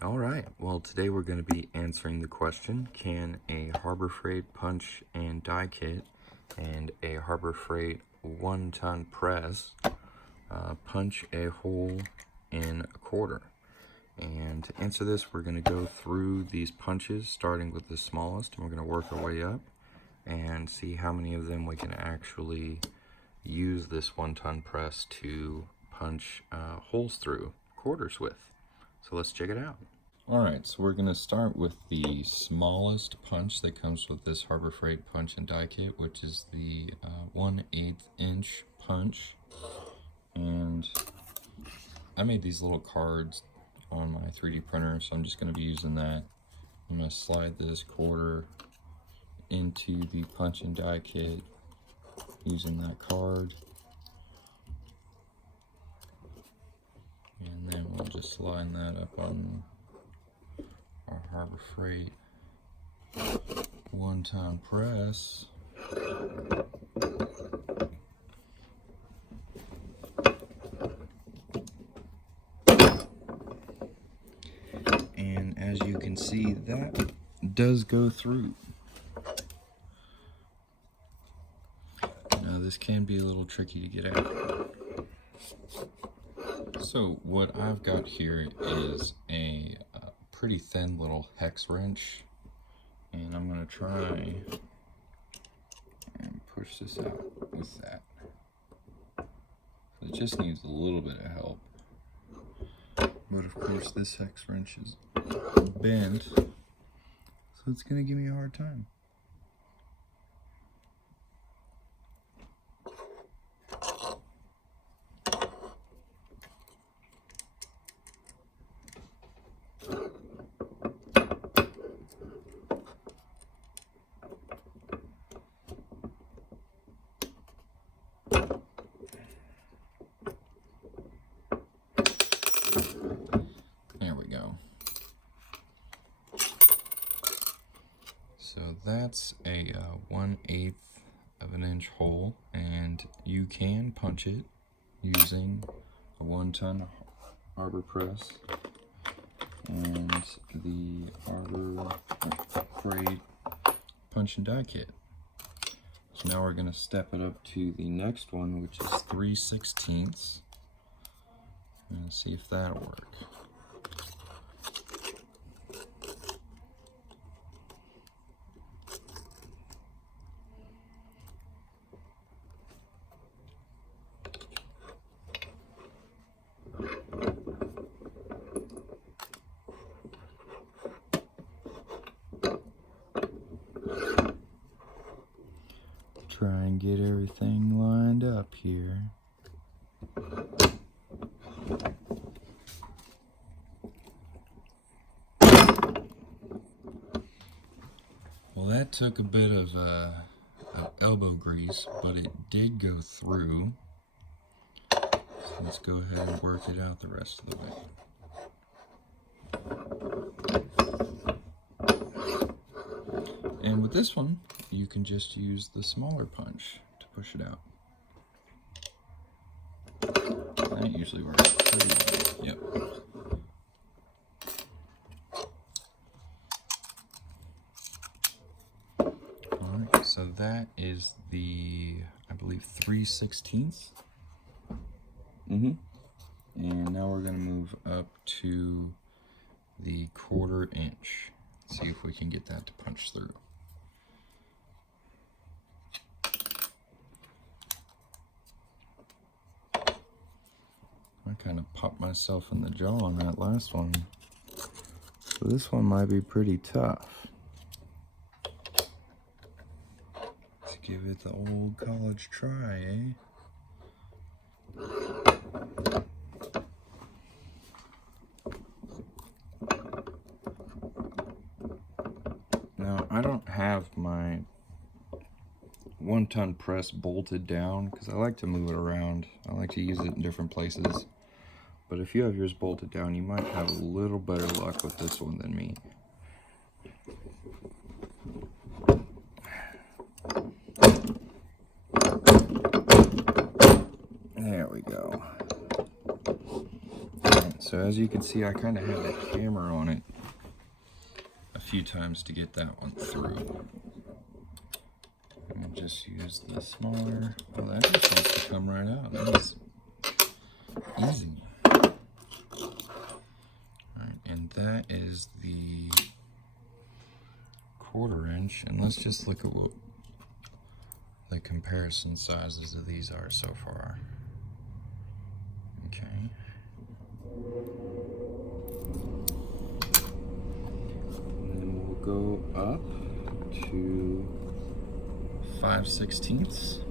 All right, well, today we're going to be answering the question, can a Harbor Freight punch and die kit and a Harbor Freight 1-ton press punch a hole in a quarter? And to answer this, we're going to go through these punches, starting with the smallest, and we're going to work our way up and see how many of them we can actually use this 1-ton press to punch holes through quarters with. So let's check it out. Alright, so we're going to start with the smallest punch that comes with this Harbor Freight punch and die kit, which is the 1/8 inch punch. And I made these little cards on my 3D printer, so I'm just going to be using that. I'm going to slide this quarter into the punch and die kit using that card. And then we'll just line that up on our Harbor Freight 1-ton press. And as you can see, that does go through. Now this can be a little tricky to get out. So what I've got here is a pretty thin little hex wrench, and I'm going to try and push this out with that. It just needs a little bit of help, but of course this hex wrench is bent, so it's going to give me a hard time. There we go. So that's a 1/8 of an inch hole, and you can punch it using a 1-ton Arbor press and the Arbor Freight punch and die kit. So now we're going to step it up to the next one, which is 3/16. And see if that'll work. Try and get everything lined up here. Well, that took a bit of elbow grease, but it did go through. So let's go ahead and work it out the rest of the way. And with this one, you can just use the smaller punch to push it out. That usually works pretty well. Yep. Alright, so that is the, I believe, 3/16. And now we're going to move up to the 1/4 inch. See if we can get that to punch through. I kind of popped myself in the jaw on that last one. So this one might be pretty tough. Let's give it the old college try, eh? Now, I don't have my 1-ton press bolted down because I like to move it around. I like to use it in different places. But if you have yours bolted down, you might have a little better luck with this one than me. There we go. All right, so So as you can see, I kind of had a hammer on it a few times to get that one through. And just use the smaller. Oh, that just wants to come right out. That was easy. Alright, and that is the 1/4 inch. And let's just look at what the comparison sizes of these are so far. Okay. And then we'll go up to 5/16.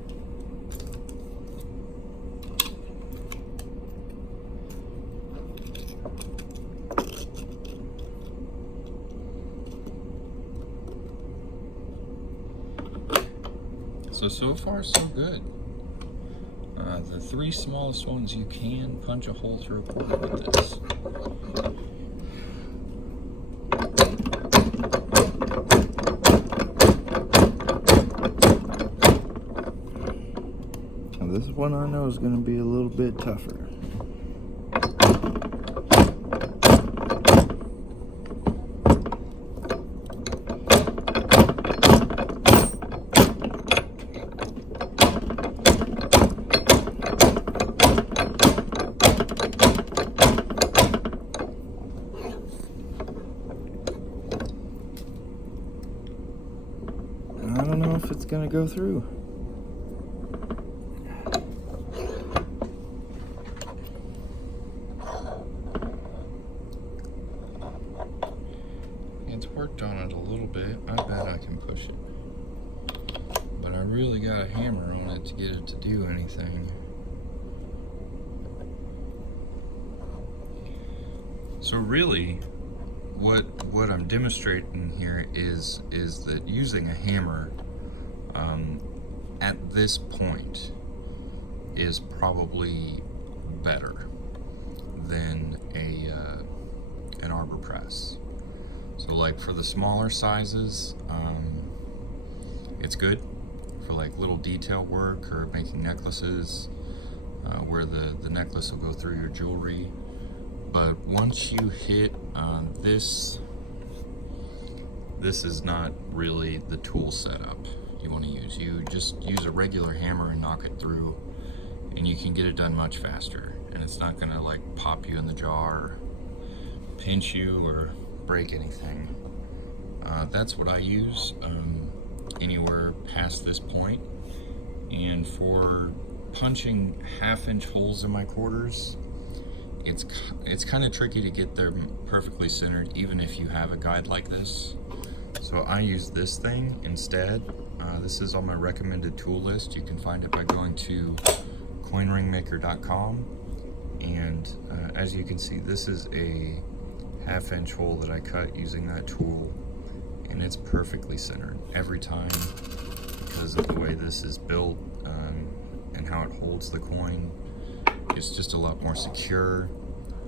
So far so good. The 3 smallest ones, you can punch a hole through a 1/4 with this. Now this one I know is going to be a little bit tougher. I don't know if it's gonna go through. It's worked on it a little bit. I bet I can push it. But I really got a hammer on it to get it to do anything. So really, what I'm demonstrating here is that using a hammer at this point is probably better than an arbor press. So like for the smaller sizes, it's good for like little detail work or making necklaces where the necklace will go through your jewelry. But once you hit this is not really the tool setup you want to use. You just use a regular hammer and knock it through, and you can get it done much faster. And it's not going to like pop you in the jaw or pinch you or break anything. That's what I use anywhere past this point. And for punching 1/2 inch holes in my quarters, it's kind of tricky to get them perfectly centered even if you have a guide like this. So I use this thing instead. This is on my recommended tool list. You can find it by going to coinringmaker.com, and as you can see, this is a 1/2 inch hole that I cut using that tool, and it's perfectly centered every time because of the way this is built and how it holds the coin. It's just a lot more secure.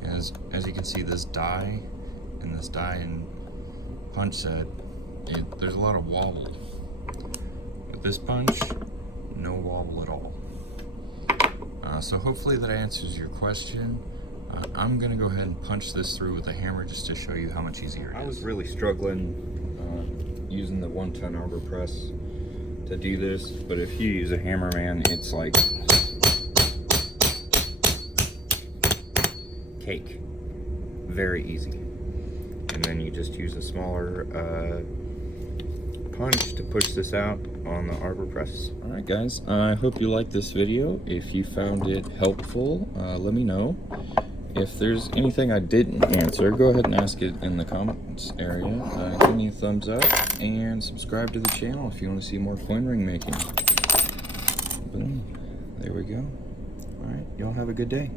As you can see, this die and punch set, there's a lot of wobble. With this punch, no wobble at all. So hopefully that answers your question. I'm gonna go ahead and punch this through with a hammer just to show you how much easier it is. I was really struggling using the 1-ton arbor press to do this, but if you use a hammer, man, it's like cake. Very easy. And then you just use a smaller punch to push this out on the arbor press. Alright guys, I hope you liked this video. If you found it helpful, let me know. If there's anything I didn't answer, go ahead and ask it in the comments area. Give me a thumbs up and subscribe to the channel if you want to see more coin ring making. Boom. There we go. Alright, y'all have a good day.